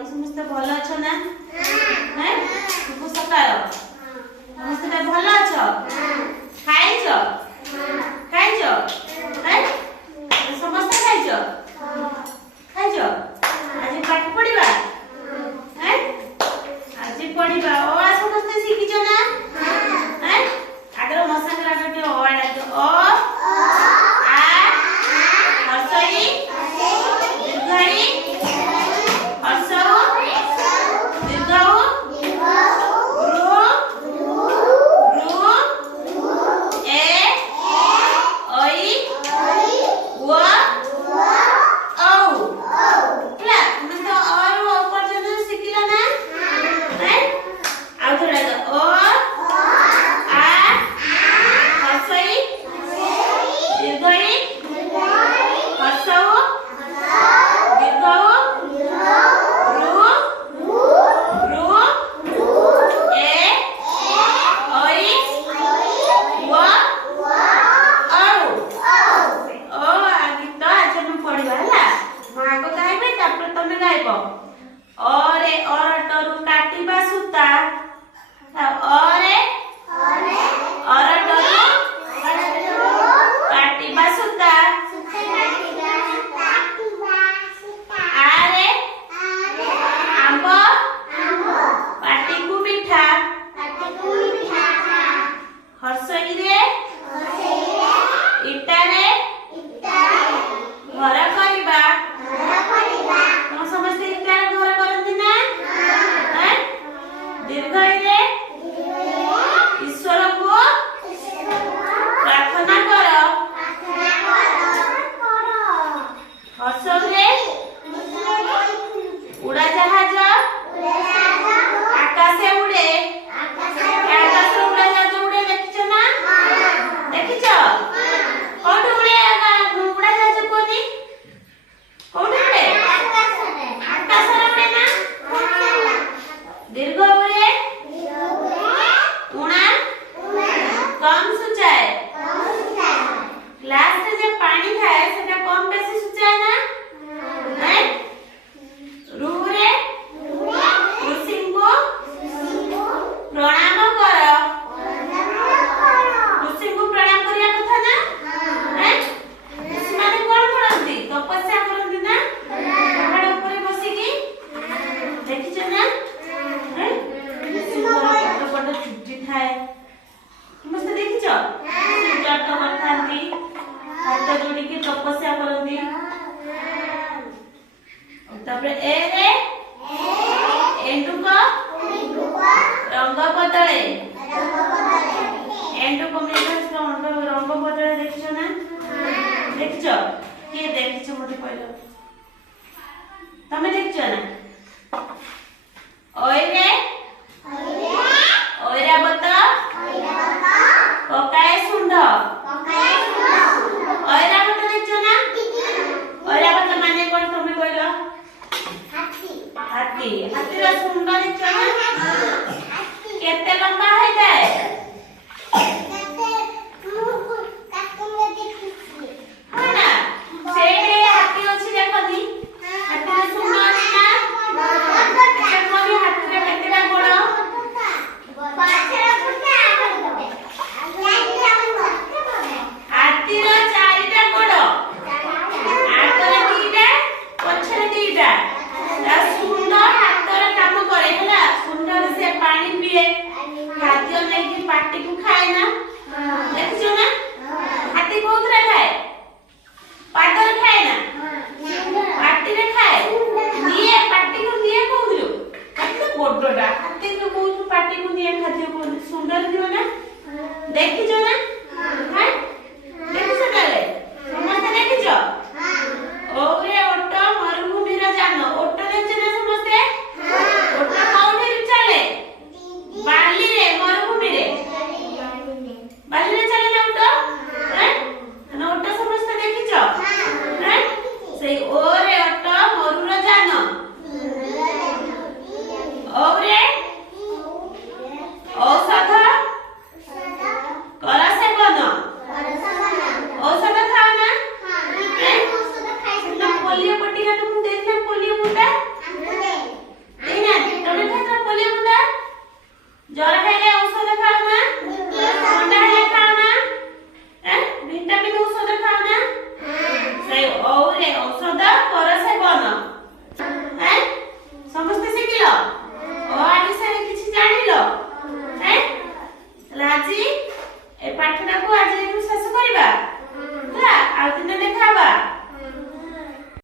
तम समस्त भल अछ ना हैं शुभ सकाळ समस्त भल अछ खाइछ खाइछ हैं समस्त खाइछ खाइछ आज पाठ पढ़िबा हैं आज पढ़िबा ओ आ समस्त शिखिछ ना हैं आगर मसा कराटे ओ आ डाक ओ आ हसई दीर्घई हसौ दीर्घौ रू रू ए ओई व औ ହେଲା ମାନେ ତ ଅରୁ ଅ ପର୍ଯ୍ୟନ୍ତ ଶିଖିଲା ନା हैं ଆଉ ଥରେ ଓ आ हसई दीर्घई हसौ दीर्घौ रू रू ए ओई व औ ओ आगे तो आज हम पढ़िबा होला मां को गाइबे तापर तमे गाइबो अरे अरटरु काटिबा सूता अरे अरटरु काटिबा सूता आरे आंब पाटिकु मिठा हर्षई रे इटारे घर करिबा तुम समस्त इटारे घर करती ना हैं दीर्घई रे ईश्वर को प्रार्थना करो हर्षौ रे उड़ा जहाज आकाशे उड़े आकाशे उड़ा जहाज उड़े देखिछ ना देखिछ कोठे उड़े उड़ा जहाज कोनी कोठे उड़े आकाशे उड़े ना दीर्घ उड़े उड़ा कम सुचाए ग्लास रे जे पानी थाए सेटा कम बेसी सुचाए ना हैं रू रे ऋषिं को प्रणाम कर ऋषिं को प्रणाम करिया कथा ना हैं ऋषि माने कोन करंती तपस्या करंती ना पहाड़ ऊपर बसी की देखिछ ना हैं ऋषि को बड़ बड़ चुट्टी थाए समस्त देखिछ जट करथांती हाथ जोड़ी के तपस्या करंती तापरे ए रे एंडुक रंग बदले एंडुक मेघ रंग बदले देखिछ ना देखिछ के देखिछ मते कहलो तमे देखिछ ना ओय रे ओइरावत पकाए सुंड ओइरावत देखिछ ना ओइरावत माने कोन तमे कहलो हाथी हाथी रा सुंड देखिछ ना केते लंबा है जाए